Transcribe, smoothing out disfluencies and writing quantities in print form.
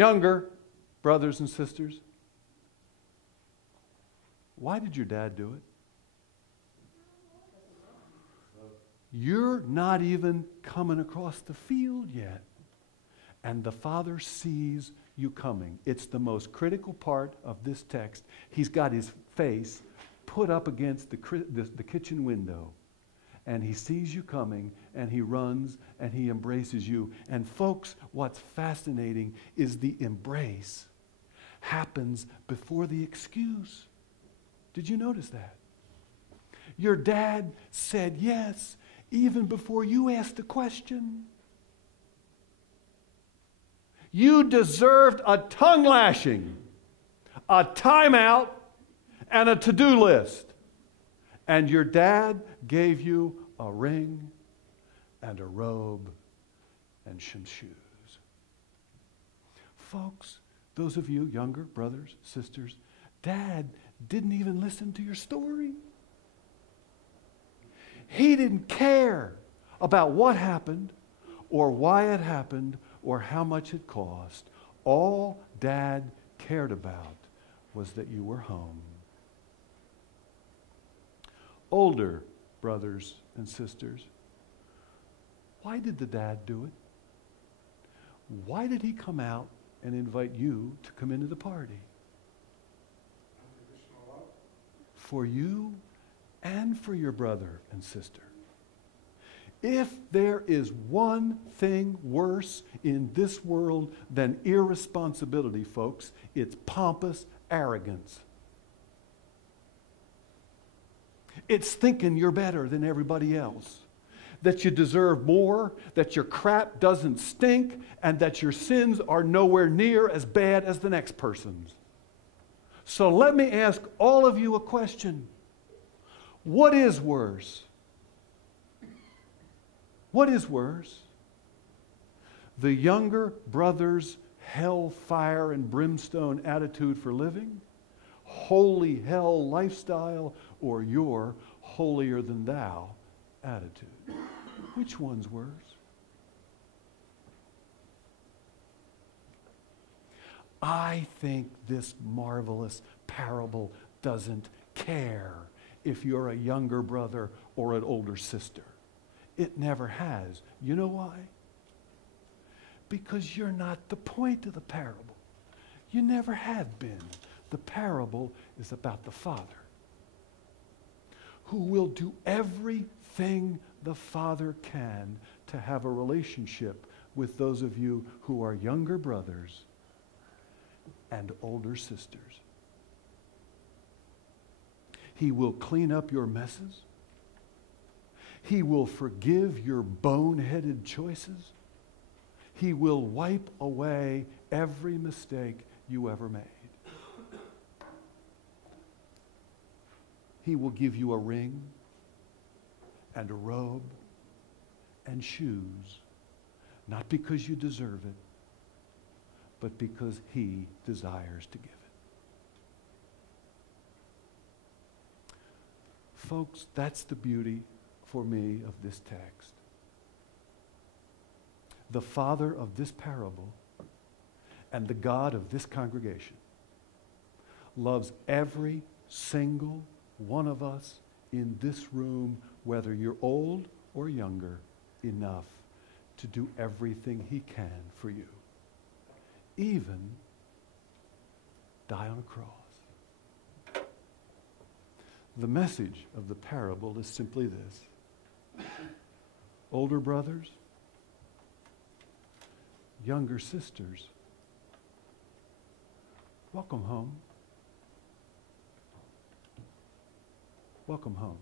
Younger brothers and sisters, why did your dad do it? You're not even coming across the field yet. And the Father sees you coming. It's the most critical part of this text. He's got his face put up against the kitchen window. And he sees you coming, and he runs, and he embraces you. And folks, what's fascinating is the embrace happens before the excuse. Did you notice that? Your dad said yes even before you asked the question. You deserved a tongue lashing, a timeout, and a to-do list. And your dad gave you a ring and a robe and some shoes. Folks, those of you younger brothers, sisters, Dad didn't even listen to your story. He didn't care about what happened or why it happened or how much it cost. All Dad cared about was that you were home. Older brothers and sisters, why did the dad do it? Why did he come out and invite you to come into the party? For you and for your brother and sister. If there is one thing worse in this world than irresponsibility, folks, it's pompous arrogance. It's thinking you're better than everybody else, that you deserve more, that your crap doesn't stink, and that your sins are nowhere near as bad as the next person's. So let me ask all of you a question. What is worse? What is worse? The younger brother's hellfire and brimstone attitude for living, holy hell lifestyle, or your holier than thou attitude? Which one's worse? I think this marvelous parable doesn't care if you're a younger brother or an older sister. It never has. You know why? Because you're not the point of the parable. You never have been. The parable is about the Father, who will do everything the Father can to have a relationship with those of you who are younger brothers and older sisters. He will clean up your messes. He will forgive your boneheaded choices. He will wipe away every mistake you ever made. He will give you a ring and a robe and shoes, not because you deserve it, but because He desires to give it. Folks, that's the beauty for me of this text. The Father of this parable and the God of this congregation loves every single one of us in this room, whether you're old or younger, enough to do everything He can for you. Even die on a cross. The message of the parable is simply this. Older brothers, younger sisters, welcome home. Welcome home.